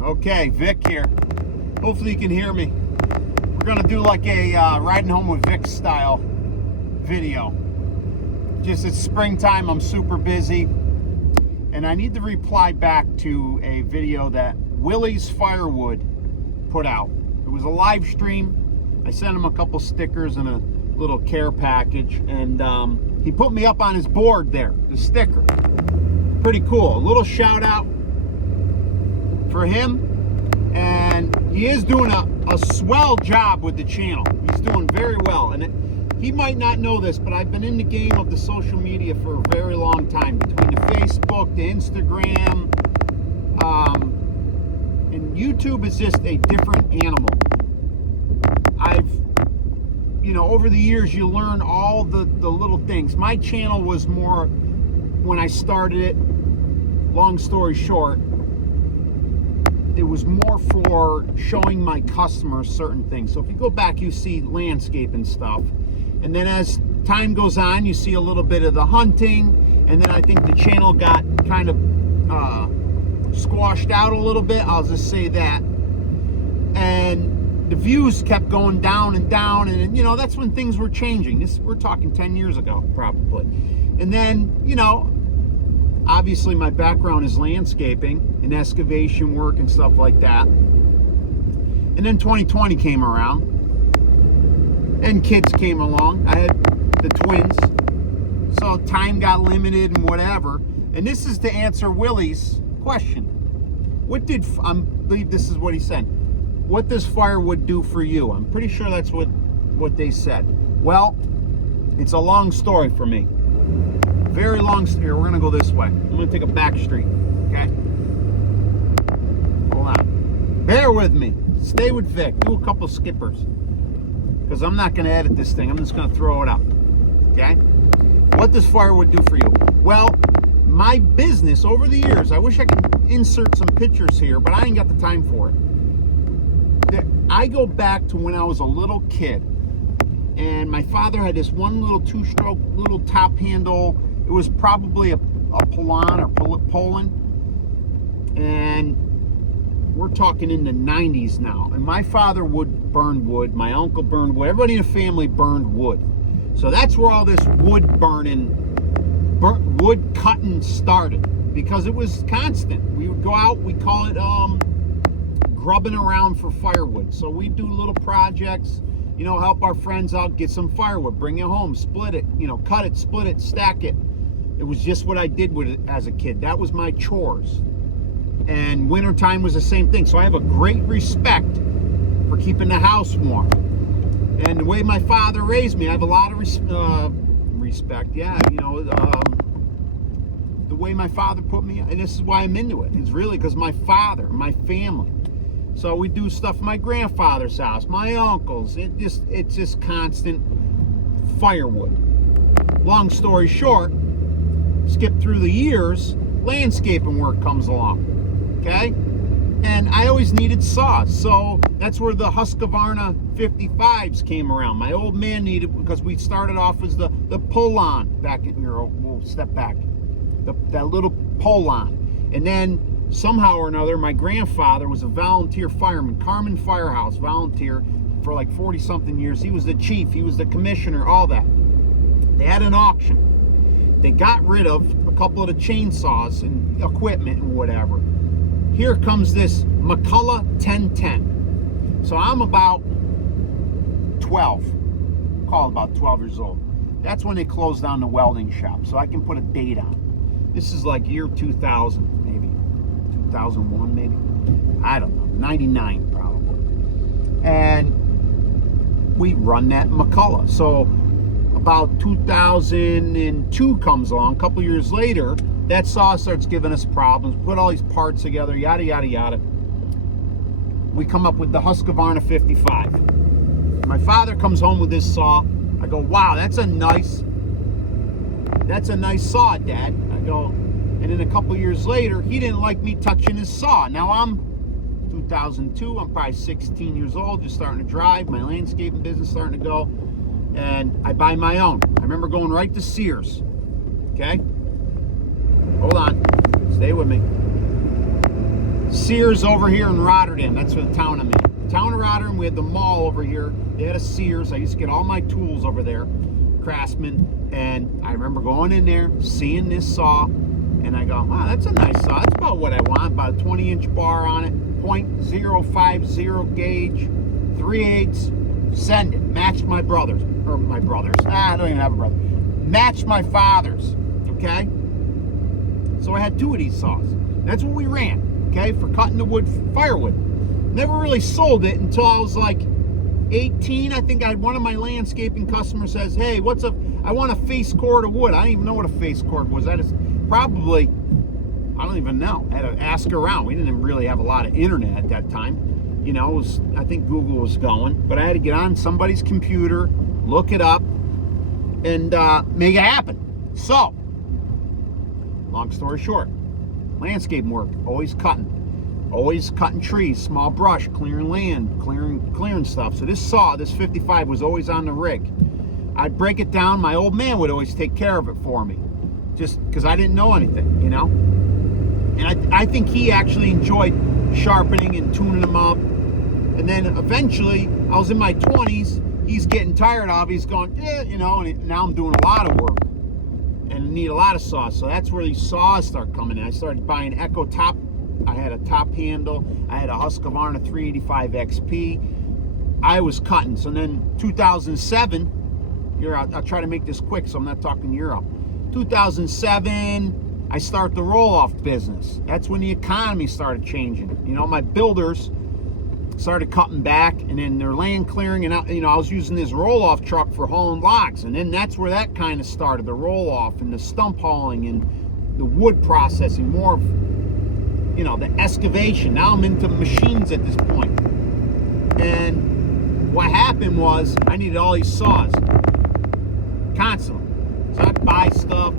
Okay, Vic here. Hopefully you can hear me. We're gonna do like a riding home with Vic style video. Just it's springtime, I'm super busy, and I need to reply back to a video that Willie's Firewood put out. It was a live stream. I sent him a couple stickers and a little care package, and he put me up on his board there, the sticker. Pretty cool. A little shout out for him, and he is doing a swell job with the channel. He's doing very well, and he might not know this, but I've been in the game of the social media for a very long time, between the Facebook, the Instagram, and YouTube is just a different animal. Over the years, you learn all the little things. My channel was more, when I started it, long story short, it was more for showing my customers certain things. So if you go back, you see landscape and stuff. And then as time goes on, you see a little bit of the hunting. And then I think the channel got kind of squashed out a little bit. I'll just say that. And the views kept going down and down. And, that's when things were changing. We're talking 10 years ago, probably. And then, obviously my background is landscaping and excavation work and stuff like that. And then 2020 came around and kids came along. I had the twins, so time got limited and whatever. And this is to answer Willie's question. I believe this is what he said. What does firewood do for you? I'm pretty sure that's what they said. Well, it's a long story for me. Very long story. We're gonna go this way. I'm gonna take a back street, okay? Hold on. Bear with me. Stay with Vic. Do a couple skippers, because I'm not gonna edit this thing. I'm just gonna throw it up, okay? What does firewood do for you? Well, my business over the years, I wish I could insert some pictures here, but I ain't got the time for it. I go back to when I was a little kid, and my father had this one little two-stroke little top handle. It was probably a Polon or Poland, and we're talking in the 90s now. And my father would burn wood, my uncle burned wood, everybody in the family burned wood. So that's where all this wood cutting started, because it was constant. We would go out, we call it grubbing around for firewood. So we do little projects, help our friends out, get some firewood, bring it home, split it, cut it, split it, stack it. It was just what I did with it as a kid. That was my chores. And wintertime was the same thing. So I have a great respect for keeping the house warm. And the way my father raised me, I have a lot of respect. Yeah, the way my father put me, and this is why I'm into it. It's really because my father, my family. So we do stuff at my grandfather's house, my uncle's. It's just constant firewood. Long story short, skip through the years, landscaping work comes along, okay? And I always needed saws, so that's where the Husqvarna 55s came around. My old man needed, because we started off as the Polon back in here. We'll step back, that little Polon, and then somehow or another, my grandfather was a volunteer fireman, Carmen Firehouse volunteer for like 40-something years. He was the chief, he was the commissioner, all that. They had an auction. They got rid of a couple of the chainsaws and equipment and whatever. Here comes this McCulloch 1010. So I'm about 12, call it about 12 years old. That's when they closed down the welding shop, so I can put a date on it. This is like year 2000, maybe. 2001 maybe, I don't know, 99 probably. And we run that McCulloch. So about 2002 comes along, a couple years later, that saw starts giving us problems, put all these parts together, yada yada yada. We come up with the Husqvarna 55. My father comes home with this saw. I go, wow, that's a nice saw, Dad. I go, and then a couple years later, he didn't like me touching his saw. Now I'm 2002, I'm probably 16 years old, just starting to drive, my landscaping business starting to go, and I buy my own. I remember going right to Sears, okay? Hold on, stay with me. Sears over here in Rotterdam. That's the town I'm in. Town of Rotterdam. We had the mall over here. They had a Sears. I used to get all my tools over there, Craftsman. And I remember going in there, seeing this saw, and I go, wow, that's a nice saw. That's about what I want. About a 20-inch bar on it, .050 gauge, 3/8. Send it. Matched my brother's. I don't even have a brother. Matched my father's. Okay? So I had 2 of these saws. That's what we ran, okay, for cutting the wood, firewood. Never really sold it until I was like 18. I think I had one of my landscaping customers says, hey, I want a face cord of wood. I didn't even know what a face cord was. That is probably, I don't even know. I had to ask around. We didn't really have a lot of internet at that time. You know, I think Google was going, but I had to get on somebody's computer, look it up, and make it happen. So, long story short, landscaping work, always cutting trees, small brush, clearing land, clearing stuff. So this 55 was always on the rig. I'd break it down. My old man would always take care of it for me, just because I didn't know anything, you know. And I think he actually enjoyed sharpening and tuning them up. And then eventually, I was in my 20s. He's getting tired of it. He's going, yeah, you know. And now I'm doing a lot of work and need a lot of saws. So that's where these saws start coming in. I started buying Echo top. I had a top handle. I had a Husqvarna 385 XP. I was cutting. So then 2007, here, I'll try to make this quick so I'm not talking Europe. 2007, I start the roll-off business. That's when the economy started changing. You know, my builders started cutting back, and then their land clearing, and I was using this roll-off truck for hauling logs, and then that's where that kind of started, the roll-off and the stump hauling and the wood processing, more of, you know, the excavation. Now I'm into machines at this point. And what happened was I needed all these saws constantly. So I'd buy stuff,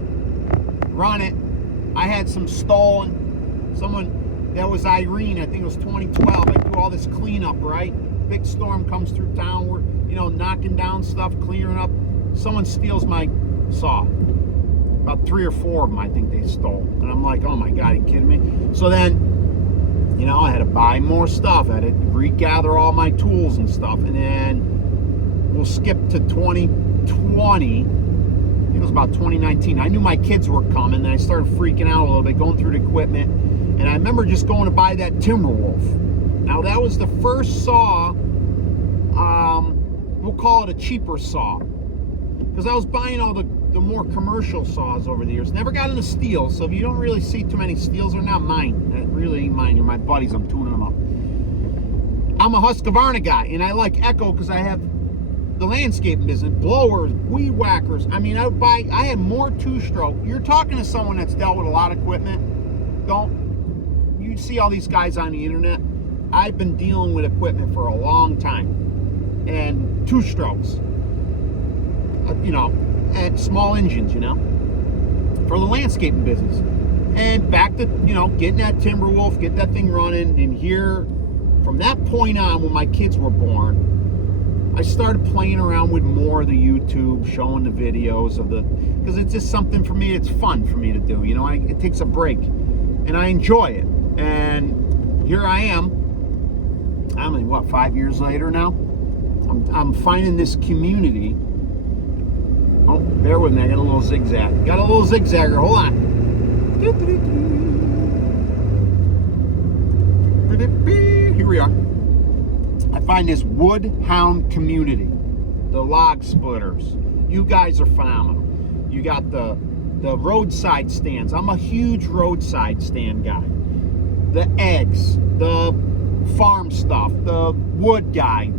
run it. I had some stolen. That was Irene, I think it was 2012. I do all this cleanup, right? Big storm comes through town. We're, you know, knocking down stuff, clearing up. Someone steals my saw. About 3 or 4 of them, I think they stole. And I'm like, oh my God, are you kidding me? So then, you know, I had to buy more stuff. I had to regather all my tools and stuff. And then we'll skip to 2020. I think it was about 2019. I knew my kids were coming, and I started freaking out a little bit, going through the equipment. And I remember just going to buy that Timberwolf. Now, that was the first saw, we'll call it a cheaper saw. Because I was buying all the more commercial saws over the years. Never got into steel, so if you don't really see too many steels, they're not mine. That really ain't mine. They're my buddies. I'm tuning them up. I'm a Husqvarna guy, and I like Echo because I have the landscaping business, blowers, weed whackers. I mean, I had more two-stroke. You're talking to someone that's dealt with a lot of equipment. You see all these guys on the internet. I've been dealing with equipment for a long time, and two strokes, you know, and small engines, you know, for the landscaping business. And back to, you know, getting that Timberwolf, get that thing running. And here, from that point on, when my kids were born, I started playing around with more of the YouTube, showing the videos of because it's just something for me. It's fun for me to do, you know. It takes a break, and I enjoy it. And here I am. I mean, what, 5 years later now? I'm finding this community. Oh, bear with me. I got a little zigzag. Got a little zigzagger. Hold on. Here we are. I find this woodhound community. The log splitters. You guys are phenomenal. You got the roadside stands. I'm a huge roadside stand guy. The eggs, the farm stuff, the wood guy,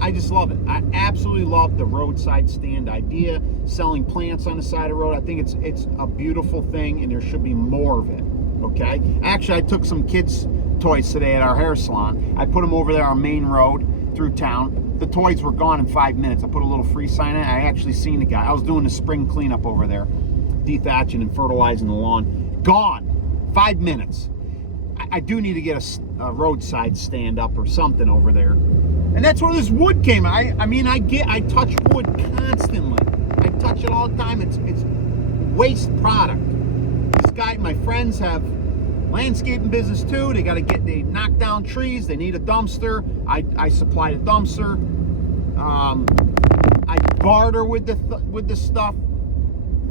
I just love it. I absolutely love the roadside stand idea, selling plants on the side of the road. I think it's a beautiful thing, and there should be more of it, okay? Actually, I took some kids' toys today at our hair salon. I put them over there on Main Road through town. The toys were gone in 5 minutes. I put a little free sign in it. I actually seen the guy. I was doing the spring cleanup over there, dethatching and fertilizing the lawn. Gone. 5 minutes. I do need to get a roadside stand up or something over there. And that's where this wood came. I touch wood constantly. I touch it all the time. It's waste product. My friends have landscaping business too. They knock down trees. They need a dumpster. I supply the dumpster. I barter with the stuff.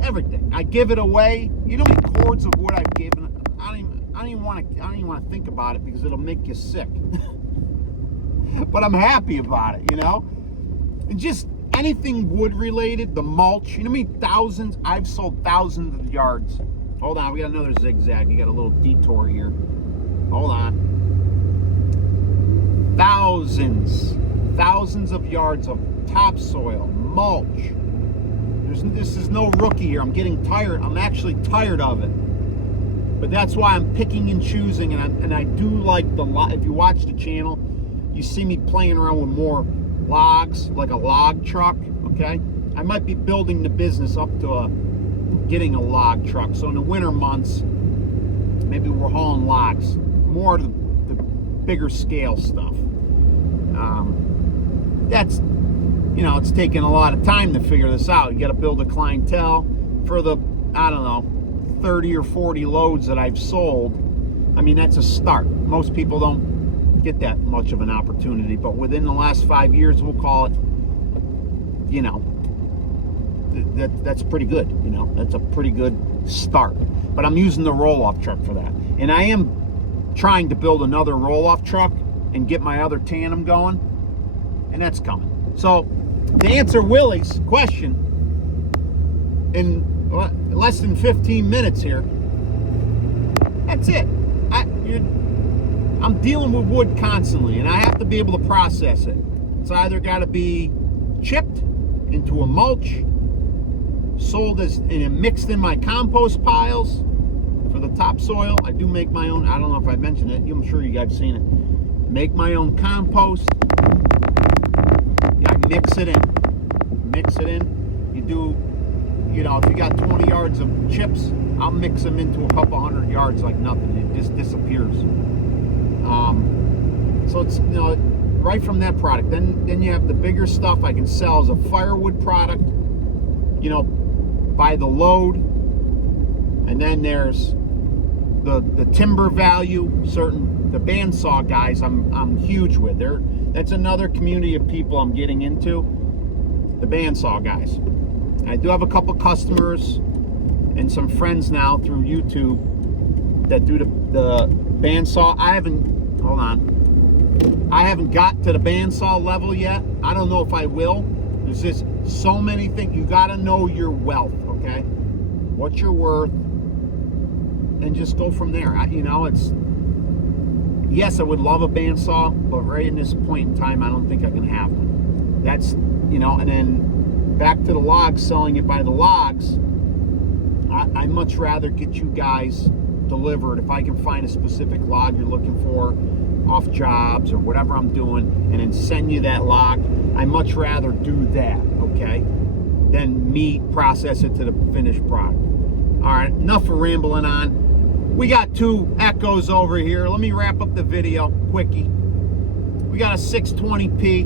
Everything. I give it away. You know how many cords of wood I've given? I don't even want to think about it because it'll make you sick. But I'm happy about it, you know? And just anything wood related, the mulch, you know how many thousands? I've sold thousands of yards. Hold on, we got another zigzag. You got a little detour here. Hold on. Thousands of yards of topsoil, mulch. This is no rookie here. I'm getting tired. I'm actually tired of it. But that's why I'm picking and choosing, and I do like if you watch the channel, you see me playing around with more logs, like a log truck, okay? I might be building the business up to getting a log truck. So in the winter months, maybe we're hauling logs, more of the bigger scale stuff. That's, you know, it's taken a lot of time to figure this out. You got to build a clientele for the, I don't know, 30 or 40 loads that I've sold. I mean, that's a start. Most people don't get that much of an opportunity, but within the last 5 years, we'll call it, you know, that's pretty good. You know, that's a pretty good start. But I'm using the roll-off truck for that, and I am trying to build another roll-off truck and get my other tandem going, and that's coming. So to answer Willie's question in less than 15 minutes here, that's it. I'm dealing with wood constantly, and I have to be able to process it. It's either got to be chipped into a mulch, sold and mixed in my compost piles for the topsoil. I do make my own. I don't know if I mentioned it. I'm sure you guys have seen it. Make my own compost. I mix it in. You do, you know, if you got 20 yards of chips, I'll mix them into a couple 100 yards like nothing. It just disappears. So it's, you know, right from that product. Then you have the bigger stuff I can sell as a firewood product, you know, by the load. And then there's the timber value. The bandsaw guys I'm huge with. That's another community of people I'm getting into. The bandsaw guys. I do have a couple customers and some friends now through YouTube that do the bandsaw. I haven't got to the bandsaw level yet. I don't know if I will. There's just so many things. You got to know your wealth, okay? What you're worth, and just go from there. You know, yes, I would love a bandsaw, but right in this point in time, I don't think I can have one. That's, you know, and then back to the logs, selling it by the logs. I'd much rather get you guys delivered if I can find a specific log you're looking for off jobs or whatever I'm doing, and then send you that log. I much rather do that, okay, than me process it to the finished product. All right, enough of rambling on. We got two Echoes over here. Let me wrap up the video quickie. We got a 620p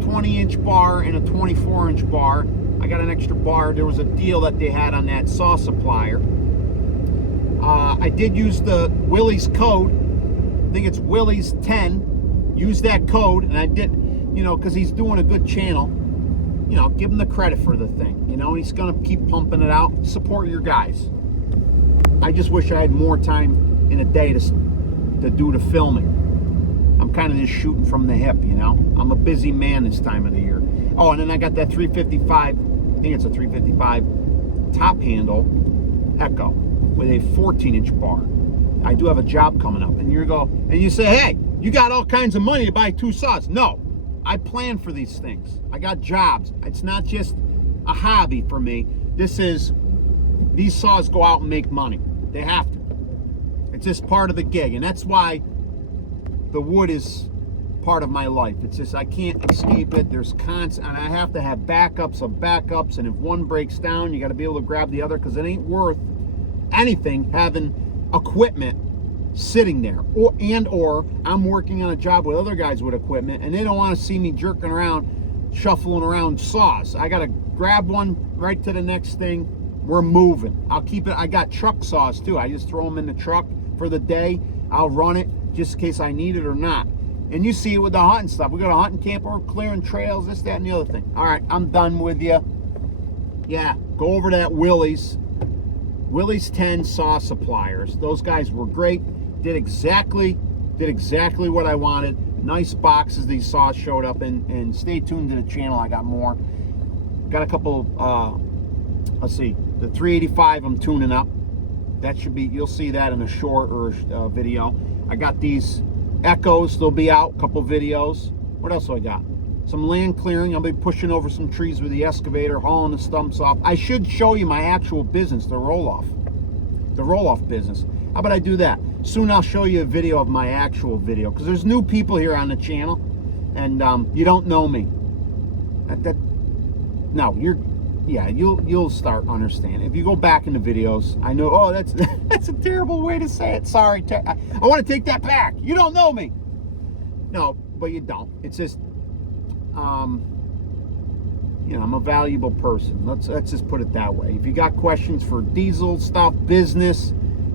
20-inch bar and a 24-inch bar. I got an extra bar. There was a deal that they had on that saw supplier. I did use the Willie's code. I think it's Willie's 10. Use that code, and I did, you know, because he's doing a good channel. You know, give him the credit for the thing. You know, he's gonna keep pumping it out. Support your guys. I just wish I had more time in a day to do the filming. I'm kind of just shooting from the hip, you know. I'm a busy man this time of the year. Oh, and then I got that 355. I think it's a 355 top handle Echo with a 14-inch bar. I do have a job coming up, and you say, hey, you got all kinds of money to buy two saws. No, I plan for these things. I got jobs. It's not just a hobby for me. These saws go out and make money. They have to. It's just part of the gig, and that's why the wood is part of my life. It's just, I can't escape it. There's constant, and I have to have backups of backups, and if one breaks down, you got to be able to grab the other, because it ain't worth anything having equipment sitting there, or I'm working on a job with other guys with equipment, and they don't want to see me jerking around, shuffling around saws. I got to grab one right to the next thing. We're moving. I'll keep it. I got truck saws too. I just throw them in the truck, for the day, I'll run it just in case I need it or not. And you see it with the hunting stuff. We got a hunting camper, we're clearing trails, this, that, and the other thing. All right, I'm done with you. Yeah, go over to that Willie's 10 saw suppliers. Those guys were great. Did exactly what I wanted. Nice boxes these saws showed up in. And stay tuned to the channel. I got more. Got a couple. Let's see. The 385 I'm tuning up. That should be. You'll see that in a short or video. I got these Echoes. They'll be out. A couple videos. What else do I got? Some land clearing. I'll be pushing over some trees with the excavator, hauling the stumps off. I should show you my actual business, the roll-off business. How about I do that? Soon I'll show you a video of my actual video, because there's new people here on the channel, and you don't know me. You'll start understanding. If you go back in the videos, I know, oh, that's a terrible way to say it. Sorry, I want to take that back. You don't know me. No, but you don't. It's just, I'm a valuable person. Let's just put it that way. If you got questions for diesel stuff, business,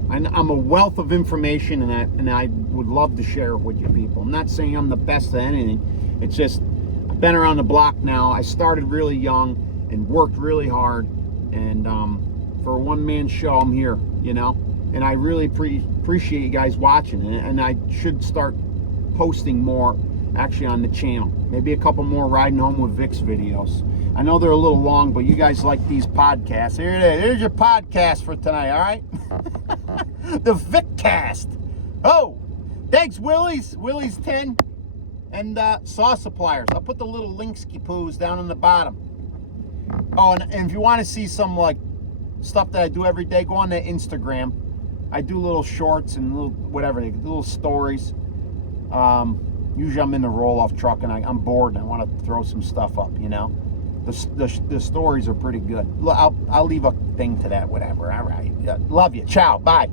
I'm a wealth of information, and I would love to share it with you people. I'm not saying I'm the best at anything. It's just I've been around the block now. I started really young and worked really hard, and for a one-man show, I'm here. And I really appreciate you guys watching, and I should start posting more actually on the channel. Maybe a couple more riding home with Vic's videos. I know they're a little long, but you guys like these podcasts. Here it is. Here's your podcast for tonight, all right? The Viccast. Oh, thanks, Willie's 10 and saw suppliers. I'll put the little links poos down in the bottom. Oh, and if you want to see some like stuff that I do every day, go on to Instagram. I do little shorts and little stories. Usually I'm in the roll-off truck and I'm bored and I want to throw some stuff up, The stories are pretty good. I'll leave a thing to that, whatever. All right. Love you. Ciao. Bye.